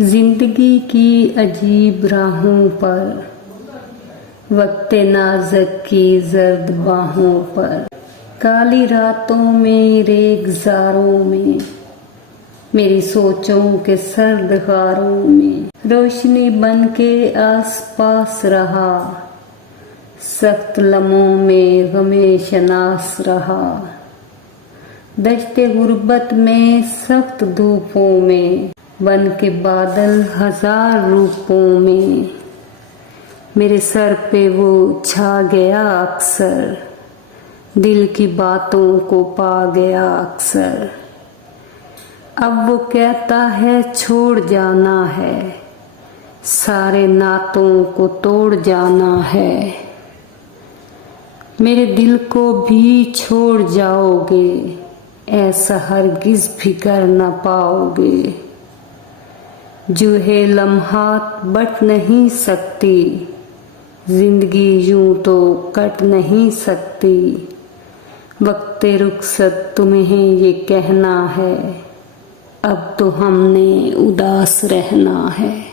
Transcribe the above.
जिंदगी की अजीब राहों पर, वक्ते नाज़क की जर्द बाहों पर, काली रातों में रेगज़ारों में, मेरी सोचों के सर्द गारों में रोशनी बन के आस पास रहा, सख्त लम्हों में गमे शनास रहा। दश्ते गुर्बत में सख्त धूपों में बन के बादल हजार रूपों में, मेरे सर पे वो छा गया अक्सर, दिल की बातों को पा गया अक्सर। अब वो कहता है छोड़ जाना है, सारे नातों को तोड़ जाना है। मेरे दिल को भी छोड़ जाओगे, ऐसा हरगिज भी कर न पाओगे। जो है लम्हात बट नहीं सकती, जिंदगी यूं तो कट नहीं सकती। वक्ते रुखसत तुम्हें ये कहना है, अब तो हमने उदास रहना है।